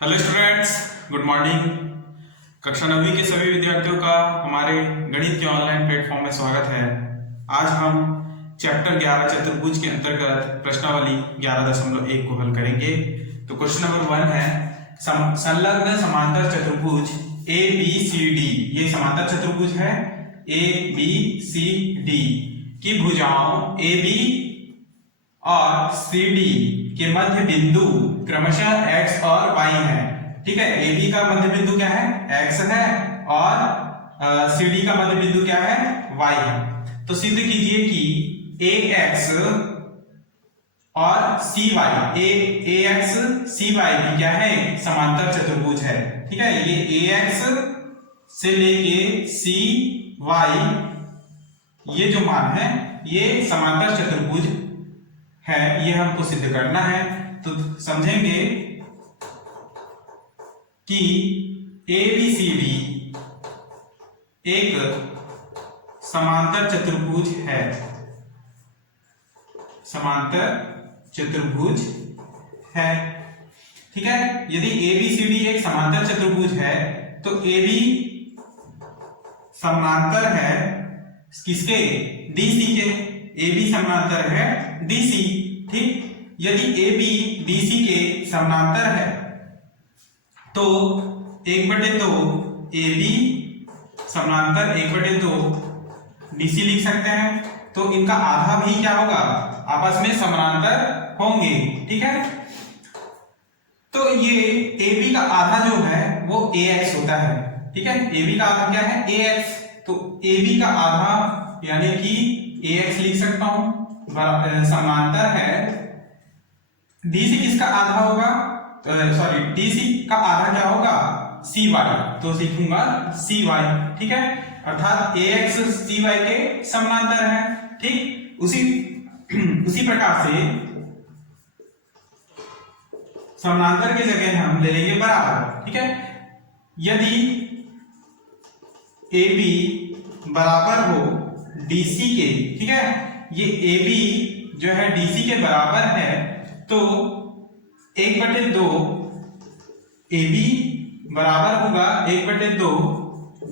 Hello students, good morning. कक्षा 9वीं के सभी विद्यार्थियों का हमारे गणित के ऑनलाइन प्लेटफॉर्म में स्वागत है। आज हम चैप्टर 11 चतुर्भुज के अंतर्गत प्रश्नावली 11.1 को हल करेंगे। तो क्वेश्चन नंबर 1 है संलग्न समांतर चतुर्भुज ए बी सी डी। ये समांतर चतुर्भुज है ए बी सी डी की भुजाओं ए बी और सी डी के मध्य बिंदु क्रमशः x और y है। ठीक है, ए बी का मध्य बिंदु क्या है, x है, और सी डी का मध्य बिंदु क्या है, y है। तो सिद्ध कीजिए कि ax और ax cy भी क्या है, समांतर चतुर्भुज है। ठीक है, ये ax से लेके cy ये जो मान है ये समांतर चतुर्भुज है, ये हमको सिद्ध करना है। तो समझेंगे कि ABCD एक समांतर चतुर्भुज है, समांतर चतुर्भुज है। ठीक है, यदि ABCD एक समांतर चतुर्भुज है तो AB समांतर है किसके, DC के। AB समांतर है DC। ठीक, यदि AB DC के समांतर है तो 1/2 AB समांतर 1/2 DC लिख सकते हैं। तो इनका आधा भी क्या होगा, आपस में समांतर होंगे। ठीक है, तो ये AB का आधा जो है वो AX होता है। ठीक है, AB का आधा क्या है, AX। तो AB का आधा यानी कि AX लिख सकता हूं, समांतर है DC किसका आधा होगा, सॉरी DC का आधा क्या होगा, CY। तो लिखूंगा CY। ठीक है, अर्थात AX CY के समांतर है। ठीक, उसी प्रकार से समांतर की जगह हम ले लेंगे बराबर। ठीक है, यदि AB बराबर हो DC के, ठीक है, ये AB जो है DC के बराबर है तो 1/2 AB बराबर होगा 1/2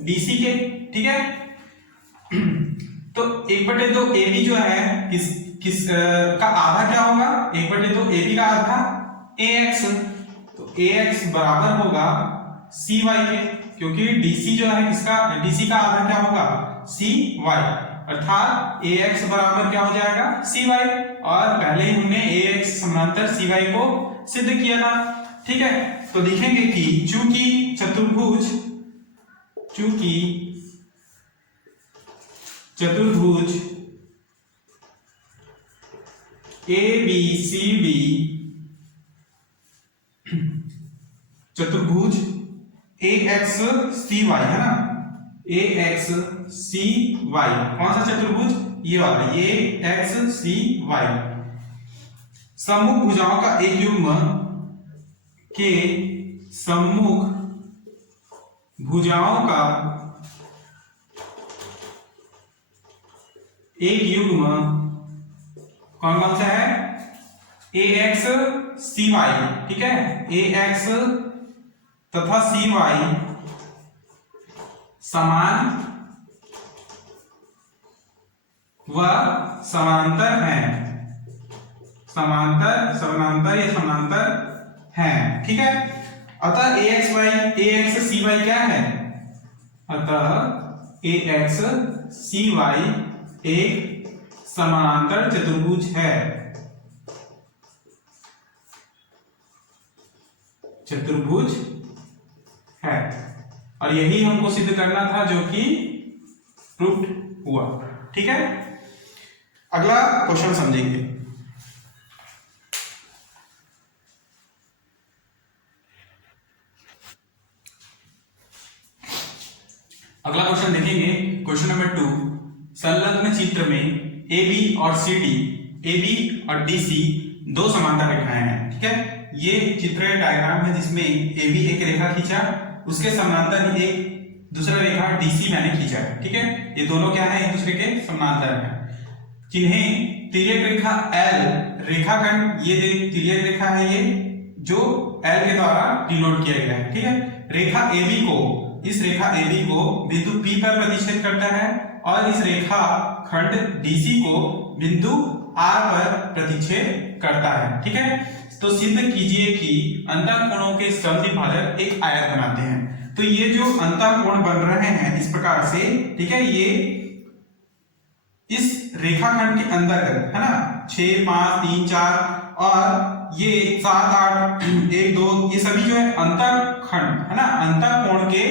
DC के। ठीक है, तो 1/2 AB जो है किस का आधा क्या होगा, 1/2 AB का आधा AX। तो AX बराबर होगा CY के, क्योंकि DC जो है किसका, DC का आधा क्या होगा, CY। अर्थात AX बराबर क्या हो जाएगा, CY। और पहले ही हमने AX समांतर CY को सिद्ध किया था। ठीक है, तो लिखेंगे कि चूंकि चतुर्भुज ABCD चतुर्भुज AXCY है ना, AXCY कौन सा चतुर्भुज, ये वाला AXCY सम्मुख भुजाओं का एक युग्म के सम्मुख भुजाओं का एक युग्म कौन कौन सा है, AXCY। ठीक है, AX तथा CY समान व समांतर हैं, समांतर या समांतर हैं। ठीक है, अतः AXCY क्या है, अतः AXCY एक समांतर चतुर्भुज है, चतुर्भुज है। और यही हमको सिद्ध करना था जो कि प्रूफ हुआ। ठीक है, अगला क्वेश्चन समझेंगे। अगला क्वेश्चन देखेंगे, क्वेश्चन नंबर 2। संलग्न चित्र में AB और CD, AB और DC दो समांतर रेखाएं हैं। ठीक है, ये चित्र डायग्राम है जिसमें AB एक रेखा खींचा, उसके समांतर एक दूसरा रेखा DC मैंने खींचा है। ठीक है, ये दोनों क्या है, एक दूसरे के समांतर हैं। जिन्हें तिर्यक रेखा L रेखाखंड, ये तिर्यक रेखा है ये जो L के द्वारा डिनोट किया गया है। ठीक है, रेखा AB को, इस रेखा AB को बिंदु P पर प्रतिच्छेद करता है और इस रेखा खंड DC को बिंदु R पर प्रतिच्छेद करता है। ठीक है, तो सिद्ध कीजिए कि अंतःकोणों के समद्विभाजक एक आयत बनाते हैं। तो ये जो अंतःकोण बन रहे हैं इस प्रकार से, ठीक है, ये इस रेखाखंड के अंतर्गत है ना, 6, 5, 3, 4 और ये 7, 8, 1, 2, ये सभी जो है अंतःखंड है ना, अंतःकोण के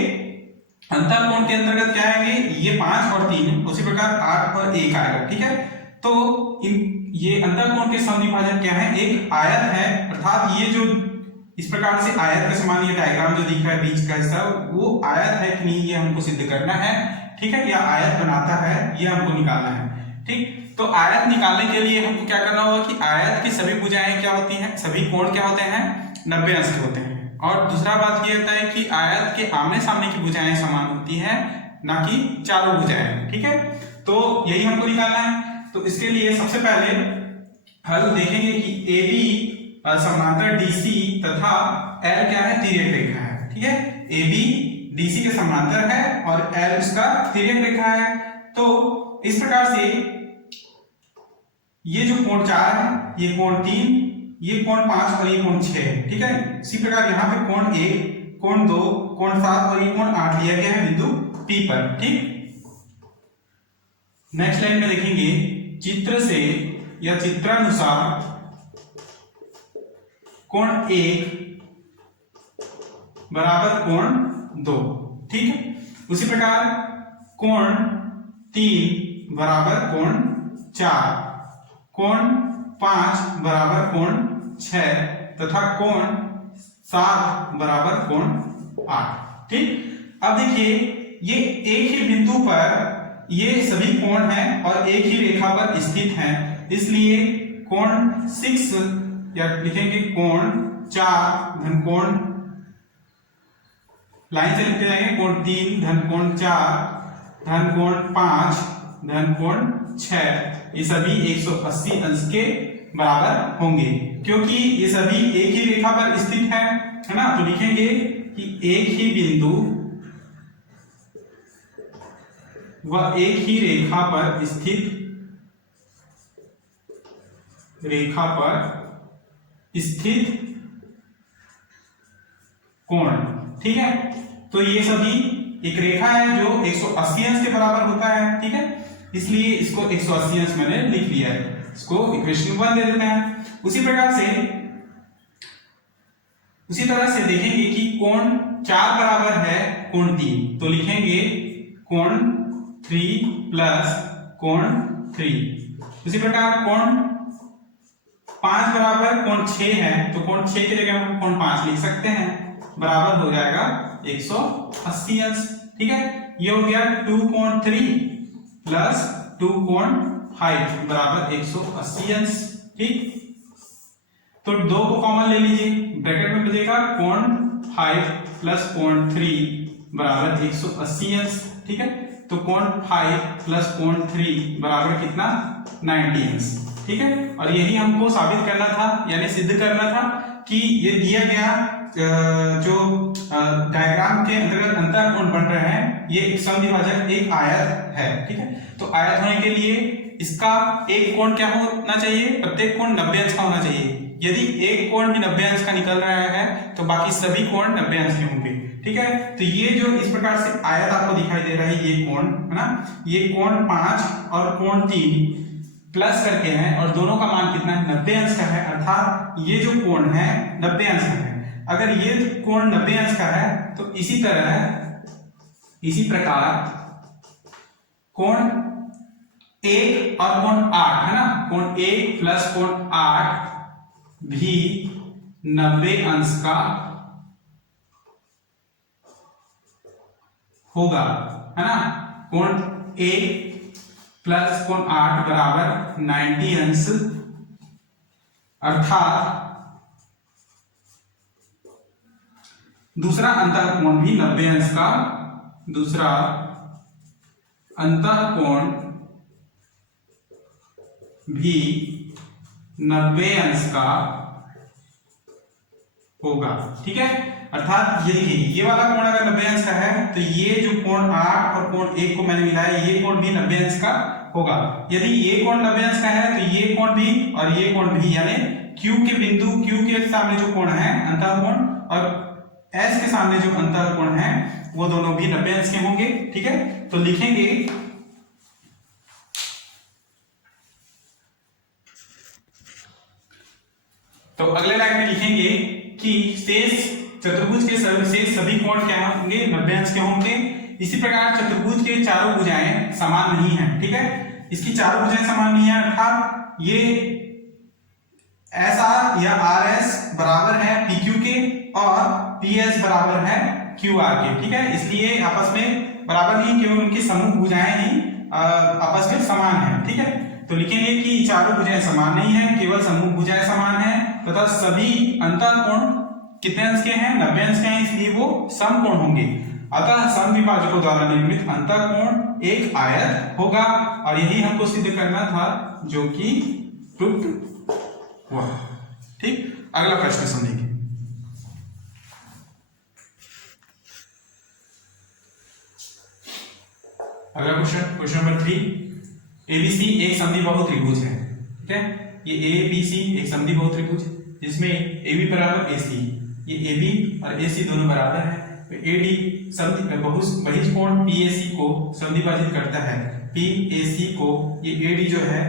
अंतर्गत क्या आएंगे, ये 5 और 3, उसी प्रकार 8 और 1 आएगा। ठीक है, तो ये अंतःकोण के समद्विभाजक क्या है, एक आयत है, अर्थात ये जो इस प्रकार से आयत के समान ये डायग्राम जो दिख रहा है बीच का हिस्सा, वो आयत है कि नहीं ये हमको सिद्ध करना है। ठीक है, या आयत बनाता है ये हमको निकालना है। ठीक, तो आयत निकालने के लिए हमको क्या करना होगा कि आयत की सभी भुजाएं क्या होती हैं, सभी कोण क्या होते हैं, 90 अंश के होते हैं। और दूसरा बात ये होता है कि आयत के आमने सामने की भुजाएं समान होती हैं, ना कि चारों भुजाएं। ठीक है, तो यही हमको निकालना है। तो इसके लिए सबसे पहले हल देखेंगे कि AB समांतर DC तथा L क्या है, तिर्यक रेखा है। ठीक है, AB DC के समांतर है और L उसका तिर्यक रेखा है। तो इस प्रकार से ये जो कोण 4 है, ये कोण 3, ये कोण 5 और ये कोण 6 है। ठीक है, इसी प्रकार यहाँ पे कोण 1, कोण 2, कोण 7 और ये कोण 8 लिया गया है बिंदु P पर। ठीक, नेक्स्ट लाइन में देखेंगे, चित्र से या चित्रानुसार कोण 1 बराबर कोण 2। ठीक है, उसी प्रकार कोण 3 बराबर कोण 4, कोण 5 बराबर कोण 6 तथा कोण 7 बराबर कोण 8। ठीक, अब देखिए ये एक ही बिंदु पर ये सभी कोण हैं और एक ही रेखा पर स्थित हैं, इसलिए कोण 6 या लिखेंगे कोण 4 धन कोण, लाइन से लिखते जाएंगे, कोण 3 धन कोण 4 धन कोण 5 धन कोण 6, ये सभी 180 अंश के बराबर होंगे, क्योंकि ये सभी एक ही रेखा पर स्थित है ना। तो लिखेंगे कि एक ही बिंदु व एक ही रेखा पर स्थित कोण। ठीक है, तो ये सभी एक रेखा है जो 180 अंश के बराबर होता है। ठीक है, इसलिए इसको 180 अंश मैंने लिख लिया है, इसको इक्वेशन 1 दे देते हैं। उसी तरह से देखेंगे कि कोण 4 बराबर है कोण 3, तो लिखेंगे कोण 3 प्लस कोण 3। उसी प्रकार कोण 5 बराबर कोण 6 है, तो कोण 6 की जगह हम कोण 5 लिख सकते हैं, बराबर हो जाएगा 180 अंश। ठीक है, ये हो गया 2 कोण 3 प्लस 2 कोण 5 बराबर 180 अंश। ठीक, तो 2 को कॉमन ले लीजिए, ब्रैकेट में बचेगा कोण 5 प्लस कोण 3 बराबर 180 अंश। ठीक है, तो कोण 5 प्लस कोण 3 बराबर कितना, 90 अंश। ठीक है, और यही हमको साबित करना था, यानी सिद्ध करना था कि ये दिया गया जो डायग्राम के अंतर्गत अंतःकोण बन रहे हैं, ये एक समद्विभाजक एक आयत है। ठीक है, तो आयत होने के लिए इसका एक कोण क्या होना चाहिए, प्रत्येक कोण 90 अंश का होना चाहिए। यदि एक कोण भी 90 अंश का निकल रहा है तो बाकी सभी कोण 90 अंश के होंगे। ठीक है, तो ये जो इस प्रकार से आयत आपको दिखाई दे रहा है, ये कोण है ना, ये कोण 5 और कोण 3 प्लस करके हैं और दोनों का मान कितना है, 90 अंश का है, अर्थात ये जो कोण है 90 अंश का है। अगर ये कोण 90 अंश का है तो इसी प्रकार कोण 1 और कोण 8 है ना, कोण 1 प्लस कोण 8 भी 90 अंश का होगा, है ना। कोण 1 प्लस कोण 8 बराबर 90 अंश, अर्थात दूसरा अंतःकोण भी 90 अंश का, दूसरा अंतःकोण भी 90 अंश का होगा। ठीक है, अर्थात ये देखिए ये वाला कोण अगर 90 अंश का है तो ये जो कोण 8 और कोण 1 को मैंने मिलाया, ये कोण भी 90 अंश का होगा। यदि ये कोण 90 अंश का है तो ये कोण भी और ये कोण भी, यानी Q के बिंदु, Q के सामने जो कोण है अंतः कोण और S के सामने जो अंतः कोण है वो दोनों भी 90 अंश के होंगे। ठीक है, तो लिखेंगे तो अगले लाइन में लिखेंगे कि शेष चतुर्भुज के शेष सभी कोण क्या होंगे, 90 अंश के होंगे। इसी प्रकार चतुर्भुज के चारों भुजाएं समान नहीं है। ठीक है, इसकी चारों भुजाएं समान नहीं है, अर्थात ये SR या RS बराबर है PQ के और PS बराबर है QR के। ठीक है, इसलिए आपस में बराबर नहीं, केवल उनकी समूह भुजाएं ही आपस में समान है। ठीक है, तो लिखेंगे कि चारों भुजाएं समान नहीं है, केवल समूह भुजाएं समान है तथा सभी अंतः कोण कितने अंश के हैं, 90 अंश के हैं, इसलिए वो समकोण होंगे। अतः समविभाजकों द्वारा निर्मित अंतः कोण एक आयत होगा और यही हमको सिद्ध करना था, जो कि प्रूव्ड हुआ। ठीक, अगला प्रश्न सुनेंगे। अगला क्वेश्चन नंबर 3, ABC एक समद्विबाहु त्रिभुज है। ठीक है, ये ABC एक समद्विबाहु त्रिभुज जिसमें AB बराबर AC, ये AB और AC दोनों बराबर है, तो AD बहिष कोण PAC को समद्विभाजित करता है। PAC को ये AD जो है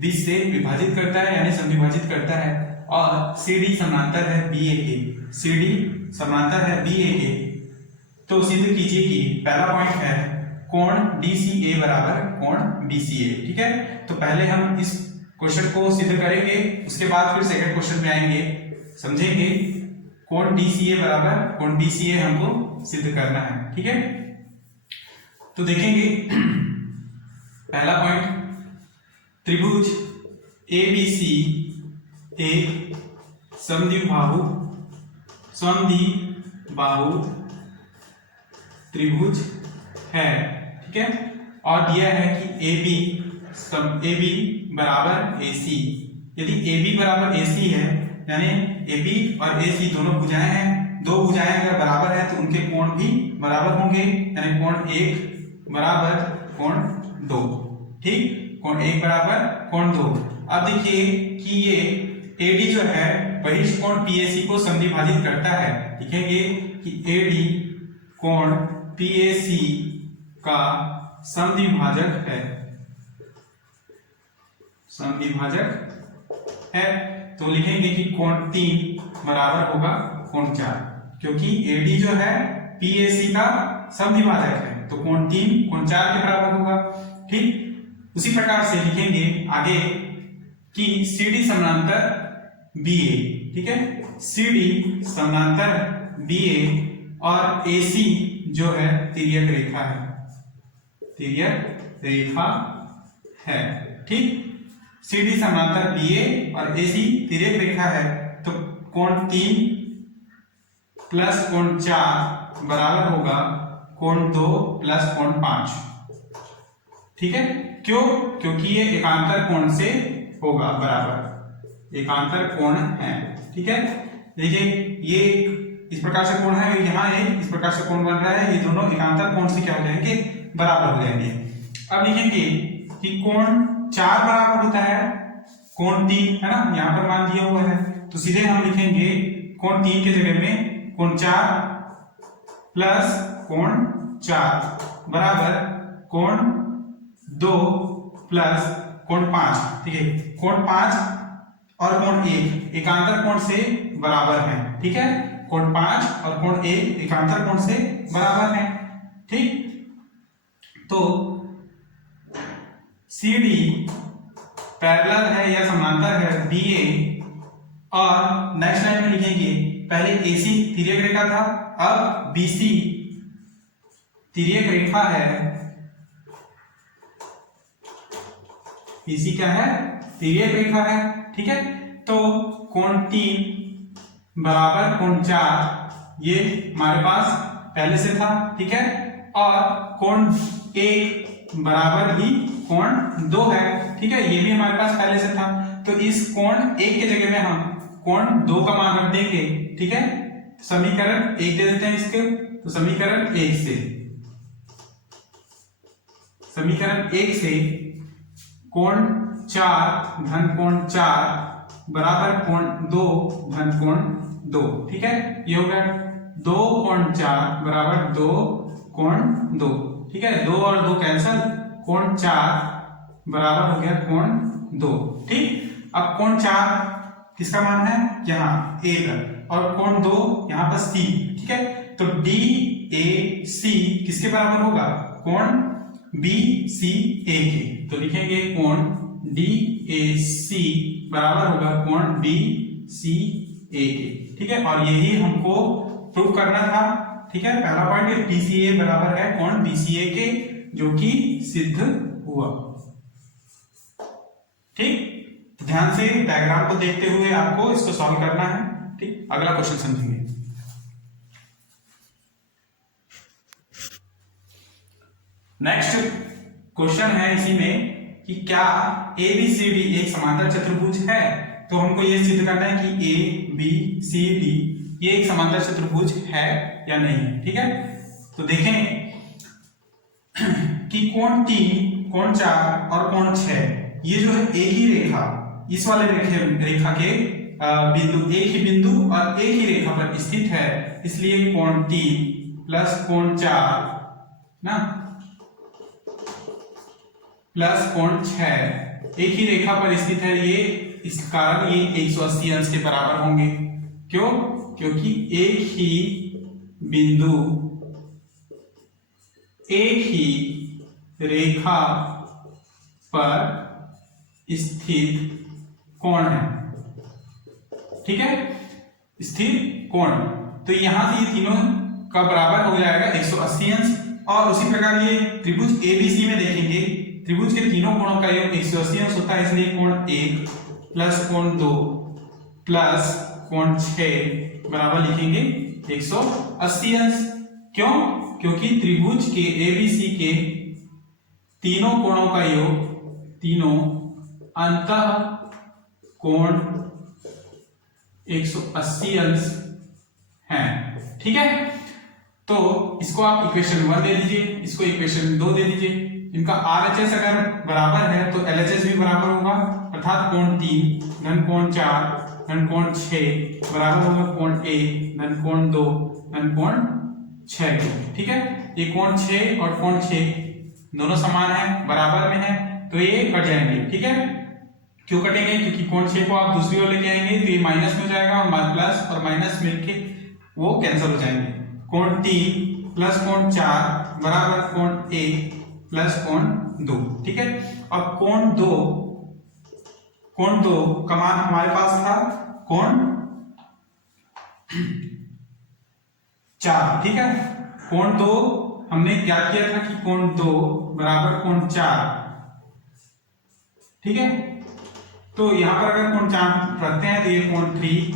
20 से विभाजित करता है यानी समद्विभाजित करता है, और CD समांतर है BA के, CD समांतर है BA के। तो सिद्ध कीजिए कि पहला पॉइंट है कोण DCA बराबर कोण BCA। ठीक है, तो पहले हम इस क्वेश्चन को सिद्ध करेंगे, उसके बाद फिर सेकंड क्वेश्चन में आएंगे, समझेंगे कोण DCA बराबर कोण BCA हमको सिद्ध करना है। ठीक है, तो देखेंगे पहला पॉइंट, त्रिभुज ABC एक समद्विबाहु त्रिभुज है। ठीक है, और दिया है कि AB बराबर AC। यदि AB बराबर AC है यानी AB और AC दोनों भुजाएं हैं, दो भुजाएं अगर बराबर है तो उनके कोण भी बराबर होंगे, यानी कोण 1 बराबर कोण 2। ठीक, कोण 1 बराबर कोण 2। अब देखिए कि ये AD जो है बहिष कोण PAC को समद्विभाजित करता है। लिखेंगे कि AD कोण PAC का समद्विभाजक है, तो लिखेंगे कि कोण 3 बराबर होगा कोण 4, क्योंकि AD जो है PAC का समद्विभाजक है, तो कोण 3 कोण 4 के बराबर होगा। ठीक, उसी प्रकार से लिखेंगे आगे कि CD समांतर BA। ठीक है, CD समांतर BA और AC जो है तिर्यक रेखा है। ठीक, CD समांतर BA और AC तिर्यक रेखा है, तो कोण 3 प्लस कोण 4 बराबर होगा कोण 2 प्लस कोण 5। ठीक है, क्यों? क्योंकि ये एकांतर कोण से होगा बराबर, एकांतर कोण है। ठीक है, देखिए ये इस प्रकार से कोण है, यहाँ एक इस प्रकार से कोण बन रहा है, ये दोनों एकांतर कोण से क्या हो जाएंगे, बराबर हो जाएंगे। अब लिखेंगे कि कोण 4 बराबर होता है कोण 3, है ना, यहाँ पर मान दिया हुआ है, तो सीधे हम लिखेंगे कोण 3 के जगह में कोण 4 प्लस कोण 4 बराबर कोण 2 प्लस कोण 5। ठीक है, कोण 5 और कोण 1 एकांतर कोण से बराबर है। ठीक है, कोण 5 और कोण 1 एकांतर कोण से बराबर है। ठीक, तो CD पैरेलल है या समांतर है BA, और नेक्स्ट लाइन में लिखेंगे पहले AC तिर्यक रेखा था, अब BC तिर्यक रेखा है। BC क्या है, तिर्यक रेखा है। ठीक है, तो कोण 3 बराबर कोण 4 ये हमारे पास पहले से था। ठीक है, और कोण 1 बराबर भी कोण 2 है। ठीक है, ये भी हमारे पास पहले से था, तो इस कोण 1 के जगह में हम कोण 2 का मान रख देंगे, ठीक है। समीकरण 1 दे देते हैं इसके, तो समीकरण 1 से कोण 4 धन कोण 4 बराबर कोण 2 धन कोण 2, ठीक है। ये हो गया 2 कोण 4 बराबर 2 कोण 2, ठीक है। 2 और 2 कैंसल, कोण 4 बराबर हो गया कोण 2, ठीक। अब कोण 4 किसका मान है, यहाँ ए पर, और कोण 2 यहाँ पर सी, ठीक है। तो डी ए सी किसके बराबर होगा, कोण बी सी ए के। तो लिखेंगे कोण डी ए सी बराबर होगा कोण बी सी ए के, ठीक है। और यही हमको प्रूव करना था, ठीक है। पहला पॉइंट डी सी ए बराबर है कोण बी सी ए के, जो कि सिद्ध हुआ, ठीक। ध्यान से डायग्राम को देखते हुए आपको इसको सॉल्व करना है, ठीक। अगला क्वेश्चन समझेंगे। नेक्स्ट क्वेश्चन है इसी में कि क्या ए बी सी डी एक समांतर चतुर्भुज है। तो हमको ये सिद्ध करना है कि ए बी सी डी ये एक समांतर चतुर्भुज है या नहीं, ठीक है। तो देखें कि कोण 3, कोण 4 और कोण 6 ये जो है एक ही रेखा, इस वाले रेखा के बिंदु, एक ही बिंदु और एक ही रेखा पर स्थित है, इसलिए कोण 3 प्लस कोण 4 ना प्लस कोण 6 एक ही रेखा पर स्थित है, ये इस कारण ये 180 अंश के बराबर होंगे। क्यों, क्योंकि एक ही बिंदु एक ही रेखा पर स्थित कोण है, ठीक है, स्थिर कोण। तो यहां से ये तीनों का बराबर हो जाएगा 180 अंश। और उसी प्रकार ये त्रिभुज एबीसी में देखेंगे, त्रिभुज के तीनों कोणों का योग 180 अंश होता है, इसलिए कोण 1 प्लस कोण 2 प्लस कोण 6 बराबर लिखेंगे 180 अंश। क्यों, क्योंकि त्रिभुज के एबीसी के तीनों कोणों का योग, तीनों अंतः कोण 180 अंश है, ठीक है। तो इसको आप इक्वेशन 1 दे दीजिए, इसको इक्वेशन 2 दे दीजिए। इनका RHS अगर बराबर है तो LHS भी बराबर होगा, अर्थात कोण 3 धन कोण 4 धन कोण 6 बराबर होगा कोण 1 धन कोण 2 धन कोण 6, ठीक है। ये कोण 6 और कोण 6 दोनों समान है, बराबर में है, तो ये कट जाएंगे, ठीक है। क्यों कटेंगे, क्योंकि कोण 6 को आप दूसरी ओर लेके आएंगे तो ये माइनस में हो जाएगा, और प्लस और माइनस मिलके वो कैंसिल हो जाएंगे। कोण 3 प्लस कोण 4 बराबर कोण 1 प्लस कोण 2, ठीक है। अब कोण 2 का मान हमारे पास था कोण 4, ठीक है। कोण 2 हमने क्या किया था कि कोण 2 बराबर कोण 4, ठीक है। तो यहां पर अगर कोण 4 रखते हैं तो ये कोण 3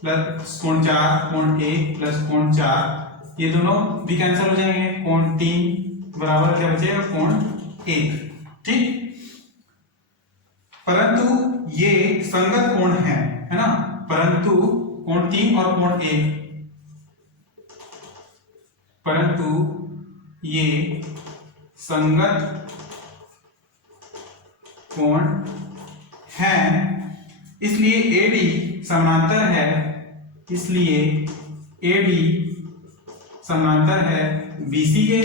प्लस कोण 4 कोण 1 प्लस कोण 4 ये दोनों भी कैंसिल हो जाएंगे। कोण 3 बराबर क्या बचेगा, कोण 1, ठीक। परंतु ये संगत कोण है ना, परंतु कोण 3 और कोण 1, परंतु ये संगत कोण है, इसलिए AD समांतर है, इसलिए AD समांतर है BC के।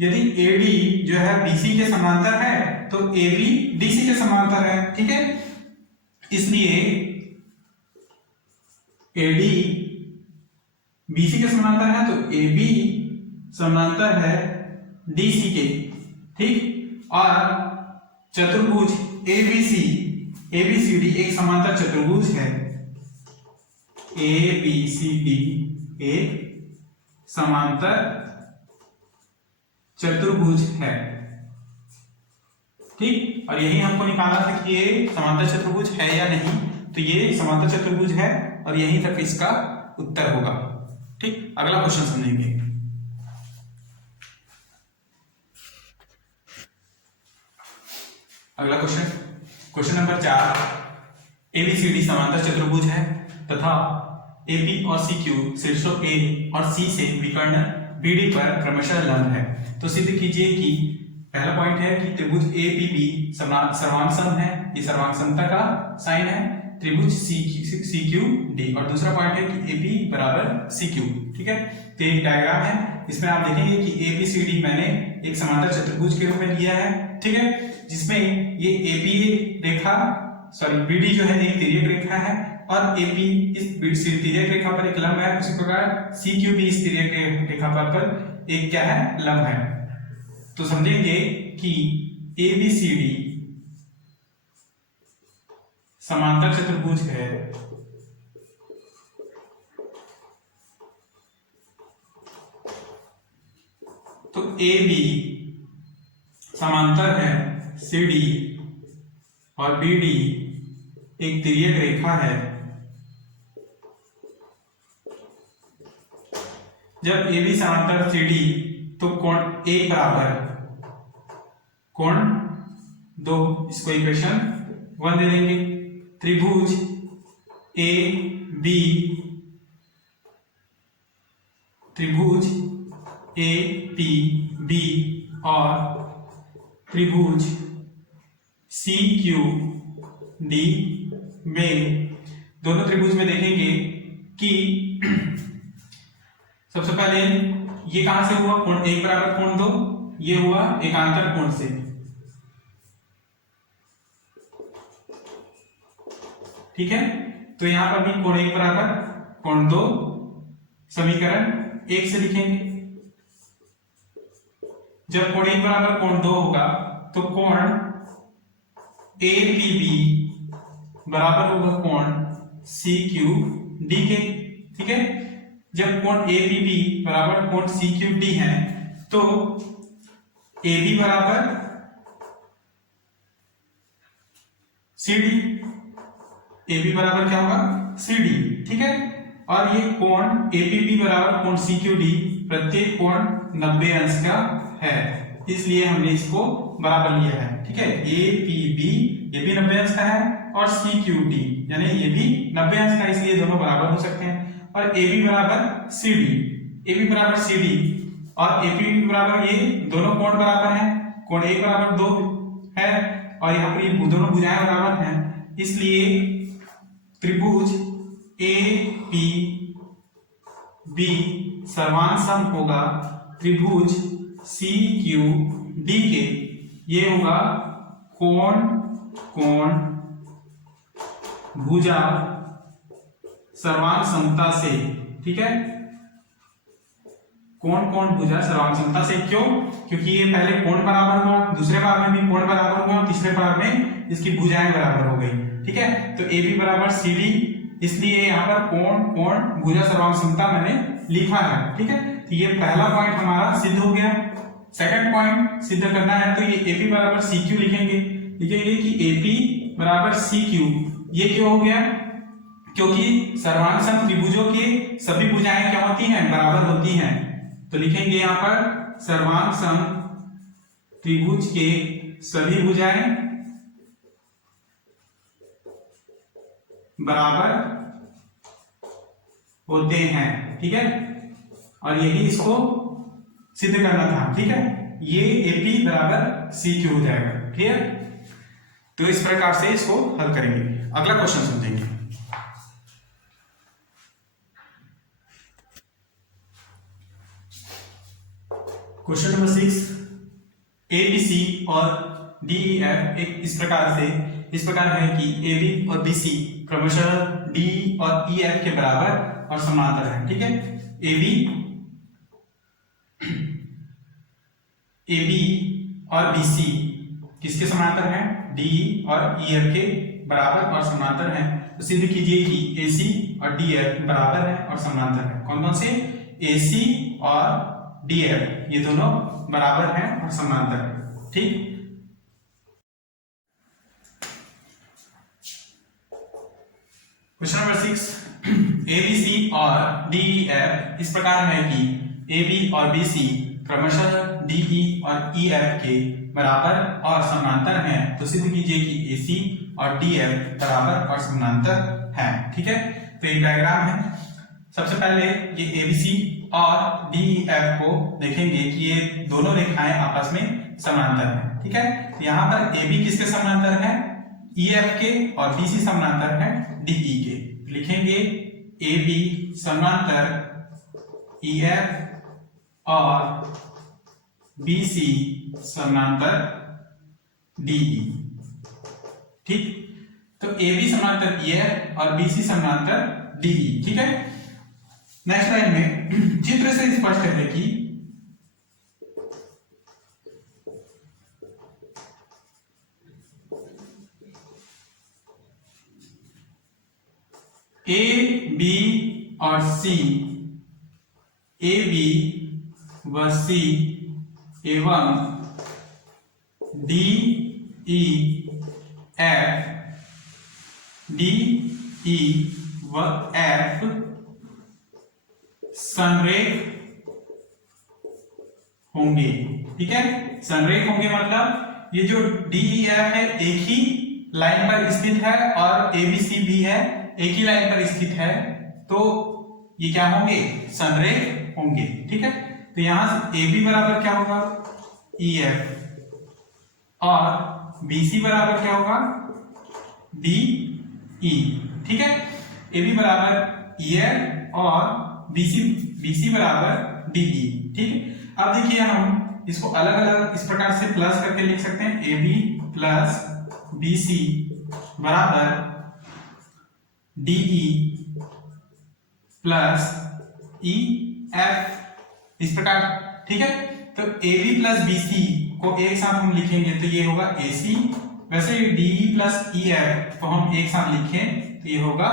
यदि AD जो है BC के समांतर है तो AB DC के समांतर है, ठीक है। इसलिए AD BC के समांतर है तो AB समांतर है DC के, ठीक। और चतुर्भुज ABCD एक समांतर चतुर्भुज है, ABCD एक समांतर चतुर्भुज है, ठीक। और यही हमको निकालना था कि ये समांतर चतुर्भुज है या नहीं, तो ये समांतर चतुर्भुज है और यहीं तक इसका उत्तर होगा, ठीक। अगला क्वेश्चन समझेंगे। अगला क्वेश्चन नंबर 4, ABCD समांतर चतुर्भुज है, तथा AB और CQ शीर्षों A और C से विकर्ण BD पर क्रमशः लंब है। तो सिद्ध कीजिए कि पहला पॉइंट है कि त्रिभुज APB सर्वांग है, ये सर्वांग समता का साइन है, त्रिभुज CQD, और दूसरा पॉइंट है कि AB बराबर CQ। ठीक है, तो एक डायग्राम है, इसमें आप देखेंगे कि ABCD मैंने एक समांतर चतुर्भुज के रूप में लिया है। ठीक है, जिसमें ये AB रेखा BD जो है एक तिर्यक रेखा है और AP इस तिर्यक रेखा पर एक लंब है, उसी प्रकार CQ भी इस तिर्यक रेखा पर एक क्या है, लंब है। तो समझेंगे कि ABCD समांतर चतुर्भुज है तो AB समांतर है CD और BD एक तिर्यक रेखा है। जब AB समांतर CD तो कोण A बराबर कोण 2, इसको इक्वेशन 1 दे देंगे। त्रिभुज AB त्रिभुज APB और त्रिभुज CQD में, दोनों त्रिभुज में देखेंगे कि सबसे पहले ये कहां से हुआ, कोण 1 बराबर कोण 2, ये हुआ एकांतर कोण से। ठीक है, तो यहां पर भी कोण 1 बराबर कोण 2 समीकरण 1 से लिखेंगे। जब कोण 1 बराबर कोण 2 होगा तो कोण APB बराबर होगा कोण CQD के। ठीक है, जब कोण APB बराबर कोण CQD है तो AB बराबर CD, AB बराबर क्या होगा, CD। ठीक है, और ये कोण APB बराबर कोण CQD प्रत्येक कोण 90 अंश का है, इसलिए हमने इसको बराबर लिया है। ठीक है, APB ये भी 90 अंश का है और CQD यानी ये भी 90 अंश का, इसलिए दोनों बराबर हो सकते हैं। और AB बराबर CD, AB बराबर CD और APB बराबर, ये दोनों कोण बराबर हैं, कोण 1 बराबर 2 है और यहाँ पर ये दोनों भुजाएं बराबर हैं, इसलिए त्रिभुज APB सर्वांग सम होगा त्रिभुज CQD के। ये होगा कोण कोण भुजा सर्वांग समता से। ठीक है, कोण कोण भुजा सर्वांग समता से, क्यों, क्योंकि ये पहले कोण बराबर हुआ, दूसरे बार में भी कोण बराबर हुआ, तीसरे बार में इसकी भुजाएं बराबर हो गई। ठीक है, तो AB बराबर CD, इसलिए यहाँ पर कोण कोण भुजा सर्वांग समता मैंने लिखा है। ठीक है, तो ये पहला पॉइंट हमारा सिद्ध हो गया। सेकंड पॉइंट सिद्ध करना है तो ये AP बराबर CQ लिखेंगे कि AP बराबर CQ। ये क्यों हो गया, क्योंकि सर्वांग सम त्रिभुजों के सभी भुजाएं क्या होती हैं, बराबर होती हैं। तो लिखेंगे यहां पर सर्वांग सम त्रिभुज के सभी भुजाएं बराबर होते हैं। ठीक है, और यही इसको सिद्ध करना था। ठीक है, ये AP बराबर CQ हो जाएगा। क्लियर, तो इस प्रकार से इसको हल करेंगे। अगला क्वेश्चन समझेंगे। क्वेश्चन नंबर 6, ABC और DEF एक इस प्रकार है कि AB और BC क्रमशः D और EF के बराबर और समांतर है। ठीक है, AB और BC किसके समांतर है, DE और EF के बराबर और समांतर है। तो सिद्ध कीजिए कि AC और DF बराबर है और समांतर है। कौन कौन से, AC और DF ये दोनों बराबर हैं और समांतर है। ठीक, क्वेश्चन नंबर 6, ABC और DEF इस प्रकार है कि AB और BC क्रमशः DE और EF के बराबर और समांतर हैं। तो सिद्ध कीजिए कि AC और DF बराबर और समांतर हैं। ठीक है, तो ये डायग्राम है। सबसे पहले ये एबीसी और डीईएफ को देखेंगे कि ये दोनों रेखाएं आपस में समांतर हैं, ठीक है। तो यहाँ पर AB किसके समांतर है, EF के, और BC समांतर है DE के। लिखेंगे AB समांतर EF और BC समांतर DE, ठीक। तो AB समांतर EF और BC समांतर DE, ठीक है। नेक्स्ट लाइन में चित्र से स्पष्ट है कि A, B और C, AB व C एवं D, E, F, D, E व F संरेख होंगे, ठीक है। संरेख होंगे मतलब ये जो DEF है एक ही लाइन पर स्थित है और ABC भी है एक ही लाइन पर स्थित है, तो ये क्या होंगे, संरेख होंगे, ठीक है। तो यहां से AB बराबर क्या होगा, EF और BC बराबर क्या होगा, DE, ठीक है। AB बराबर EF और BC बराबर DE, ठीक है। अब देखिए हम इसको अलग अलग इस प्रकार से प्लस करके लिख सकते हैं, AB प्लस BC बराबर DE प्लस EF, इस प्रकार, ठीक है। तो AB प्लस BC को एक साथ हम लिखेंगे तो ये होगा AC, वैसे DE प्लस EF को हम एक साथ लिखें तो ये होगा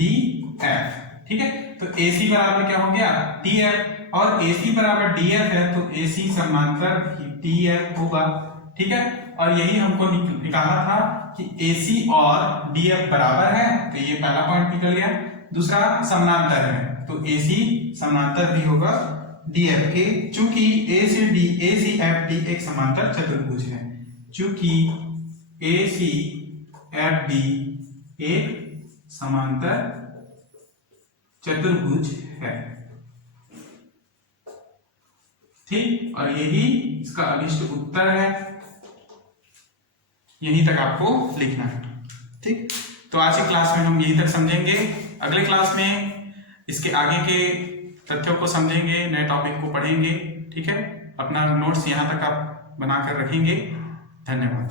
DF, ठीक है। तो AC बराबर क्या हो गया, TF, और AC बराबर DF है तो AC समांतर TF होगा, ठीक है। और यही हमको निकालना था कि AC और DF बराबर है, तो ये पहला पॉइंट निकल गया। दूसरा समांतर है तो AC समांतर भी होगा DF के, चूंकि ACFD एक समांतर चतुर्भुज है, चूंकि ACFD एक समांतर चतुर्भुज है, ठीक। और यही इसका अभिष्ट उत्तर है, यहीं तक आपको लिखना है, ठीक। तो आज की क्लास में हम यहीं तक समझेंगे, अगले क्लास में इसके आगे के तथ्यों को समझेंगे, नए टॉपिक को पढ़ेंगे, ठीक है। अपना नोट्स यहाँ तक आप बनाकर रखेंगे। धन्यवाद।